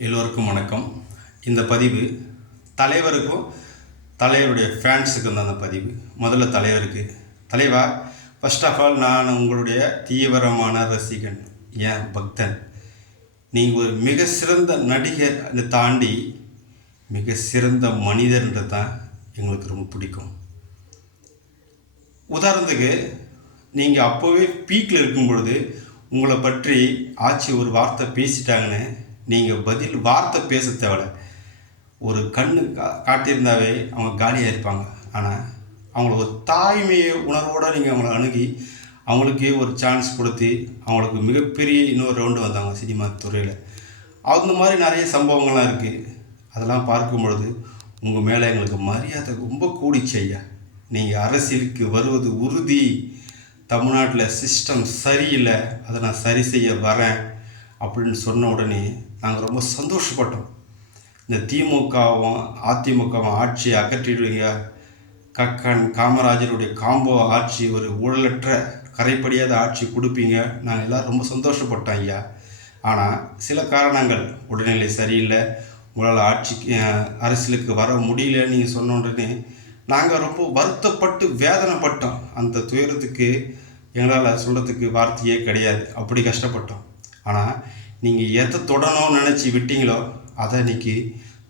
எல்லோருக்கும் வணக்கம். இந்த பதிவு தலைவருக்கும் தலைவருடைய ஃபேன்ஸுக்கும் தான் அந்த பதிவு. முதல்ல தலைவருக்கு. தலைவா, ஃபர்ஸ்ட் ஆஃப் ஆல் நான் உங்களுடைய தீவிரமான ரசிகன், ஏன் பக்தன். நீங்கள் ஒரு மிக சிறந்த நடிகர் தாண்டி மிக சிறந்த மனிதர்ன்றது தான் எங்களுக்கு ரொம்ப பிடிக்கும். உதாரணத்துக்கு நீங்கள் அப்போவே பீக்கில் இருக்கும் பொழுது உங்களை பற்றி ஆட்சி ஒரு வார்த்தை பேசிட்டாங்கன்னு நீங்கள் பதில் வார்த்தை பேச தேவை. ஒரு கண்ணு காட்டியிருந்தாவே அவங்க காலியாக இருப்பாங்க. ஆனால் அவங்கள ஒரு தாய்மையை உணர்வோடு நீங்கள் அவங்கள அணுகி அவங்களுக்கே ஒரு சான்ஸ் கொடுத்து அவங்களுக்கு மிகப்பெரிய இன்னொரு ரவுண்டு வந்தாங்க சினிமா துறையில். அந்த மாதிரி நிறைய சம்பவங்கள்லாம் இருக்குது. அதெல்லாம் பார்க்கும் பொழுது உங்கள் மேலே எங்களுக்கு மரியாதை ரொம்ப கூடிச்சு ஐயா. நீங்கள் அரசியலுக்கு வருவது உறுதி. தமிழ்நாட்டில் சிஸ்டம் சரியில்லை, அதை நான் சரி செய்ய வரேன் அப்படின்னு சொன்ன உடனே நாங்கள் ரொம்ப சந்தோஷப்பட்டோம். இந்த திமுகவும் அதிமுகவும் ஆட்சியை அகற்றிடுவீங்க, கக்கன் காமராஜருடைய காம்போ ஆட்சி, ஒரு ஊழலற்ற கரைப்படியாத ஆட்சி கொடுப்பீங்க, நாங்கள் எல்லோரும் ரொம்ப சந்தோஷப்பட்டோம் ஐயா. ஆனால் சில காரணங்கள், உடல்நிலை சரியில்லை, உங்களால் ஆட்சிக்கு அரசியலுக்கு வர முடியலன்னு நீங்கள் சொன்ன உடனே நாங்கள் ரொம்ப வருத்தப்பட்டு வேதனைப்பட்டோம். அந்த துயரத்துக்கு எங்களால் சொல்கிறதுக்கு வார்த்தையே கிடையாது, அப்படி கஷ்டப்பட்டோம். ஆனால் நீங்கள் எதை தொடணும்னு நினச்சி விட்டீங்களோ அதை இன்றைக்கி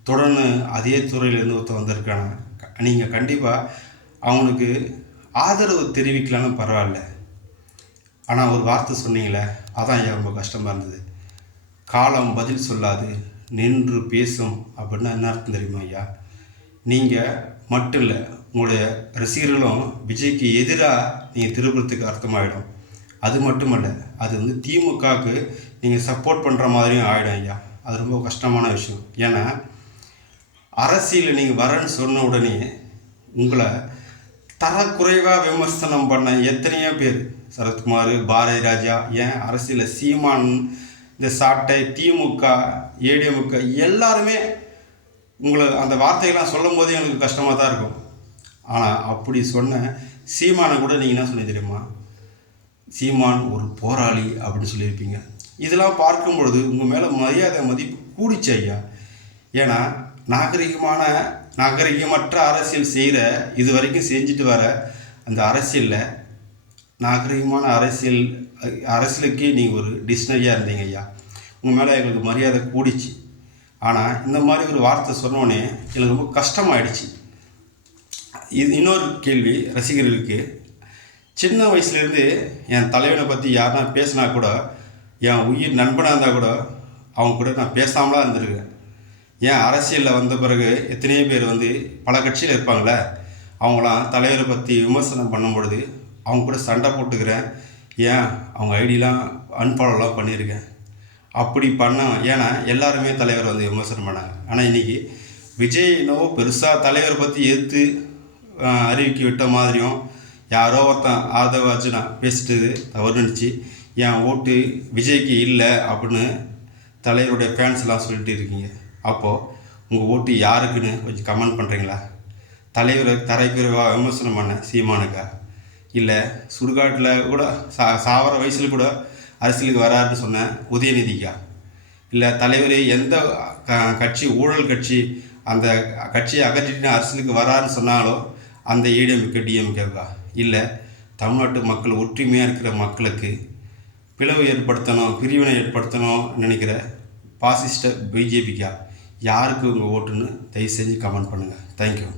தொடர்ந்து அதே துறையிலேருந்து ஒருத்தர் வந்திருக்காங்க. நீங்கள் கண்டிப்பாக அவனுக்கு ஆதரவு தெரிவிக்கலான்னு பரவாயில்ல. ஆனால் ஒரு வார்த்தை சொன்னீங்களே, அதான் ஏன் ரொம்ப கஷ்டமாக இருந்தது. காலம் பதில் சொல்லாது, நின்று பேசும் அப்படின்னா என்ன அர்த்தம் தெரியுமா ஐயா? நீங்கள் மட்டும் இல்லை, உங்களுடைய ரசிகர்களும் விஜய்க்கு எதிராக நீங்கள் திருப்புறத்துக்கு அர்த்தமாகிடும். அது மட்டுமல்ல, அது திமுகவுக்கு நீங்கள் சப்போர்ட் பண்ணுற மாதிரியும் ஆகிடும் ஐயா. அது ரொம்ப கஷ்டமான விஷயம். ஏன்னா அரசியலில் நீங்கள் வரேன்னு சொன்ன உடனே உங்களை தரக்குறைவாக விமர்சனம் பண்ண எத்தனையோ பேர், சரத்குமார், பாரதி ராஜா, ஏன் அரசியலில் சீமான், இந்த சாட்டை, திமுக, ஏடிஎம்க எல்லாருமே உங்களை அந்த வார்த்தைகள்லாம் சொல்லும் போது எனக்கு கஷ்டமாக தான் இருக்கும். ஆனால் அப்படி சொன்ன சீமானை கூட நீங்கள் என்ன சொன்ன தெரியுமா? சீமான் ஒரு போராளி அப்படின்னு சொல்லியிருப்பீங்க. இதெல்லாம் பார்க்கும் பொழுது உங்கள் மேலே மரியாதை மதிப்பு கூடிச்சு ஐயா. ஏன்னா நாகரிகமற்ற அரசியல் செய்கிற, இது வரைக்கும் செஞ்சுட்டு வர அந்த அரசியலில் நாகரிகமான அரசியலுக்கே நீங்கள் ஒரு டிக்ஷனரியாக இருந்தீங்க ஐயா. உங்கள் மேலே எங்களுக்கு மரியாதை கூடிச்சு. ஆனால் இந்த மாதிரி ஒரு வார்த்தை சொன்னோடனே எனக்கு ரொம்ப கஷ்டமாயிடுச்சு. இது இன்னொரு கேள்வி ரசிகர்களுக்கு. சின்ன வயசுலேருந்து என் தலைவனை பற்றி யாருன்னா பேசினா கூட, என் உயிர் நண்பனாக இருந்தால் கூட அவங்க கூட நான் பேசாமலாம் இருந்திருக்கேன். ஏன் அரசியலில் வந்த பிறகு எத்தனையோ பேர் பல கட்சியில் இருப்பாங்களே, அவங்களாம் தலைவரை பற்றி விமர்சனம் பண்ணும் பொழுது அவங்க கூட சண்டை போட்டுக்கிறேன். ஏன் அவங்க ஐடியெலாம் அன்ஃபாலோலாம் பண்ணியிருக்கேன். அப்படி ஏன்னா எல்லாருமே தலைவர் விமர்சனம் பண்ணாங்க. ஆனால் இன்றைக்கி விஜய் என்னவோ பெருசாக தலைவரை பற்றி எதிர்த்து அறிவிக்க விட்ட மாதிரியும், யாரோ ஒருத்தன் ஆதவ அர்ஜுனா பேசிட்டு தவறு நினச்சி என் ஓட்டு விஜய்க்கு இல்லை அப்படின்னு தலைவருடைய ஃபேன்ஸ்லாம் சொல்லிட்டு இருக்கீங்க. அப்போது உங்கள் ஓட்டு யாருக்குன்னு கொஞ்சம் கமெண்ட் பண்ணுறீங்களா? தலைவரை தரைக்குறைவாக விமர்சனம் பண்ண சீமானுக்கா, இல்லை சுடுகாட்டில் கூட சாவர வயசில் கூட அரசியலுக்கு வராருன்னு சொன்ன உதயநிதிக்கா, இல்லை தலைவர் எந்த கட்சி ஊழல் கட்சி அந்த கட்சியை அகற்றிட்டு அரசியலுக்கு வராருன்னு சொன்னாலோ அந்த ஏடிஎம்கே டிஎம்கேவா, இல்லை தமிழ்நாட்டு மக்கள் ஒற்றுமையாக இருக்கிற மக்களுக்கு பிளவு ஏற்படுத்தணும், பிரிவினை ஏற்படுத்தணும் நினைக்கிற பாசிஸ்ட பிஜேபிக்கா, யாருக்கு உங்கள் ஓட்டுன்னு தயவு செஞ்சு கமெண்ட் பண்ணுங்கள். தேங்க்யூ.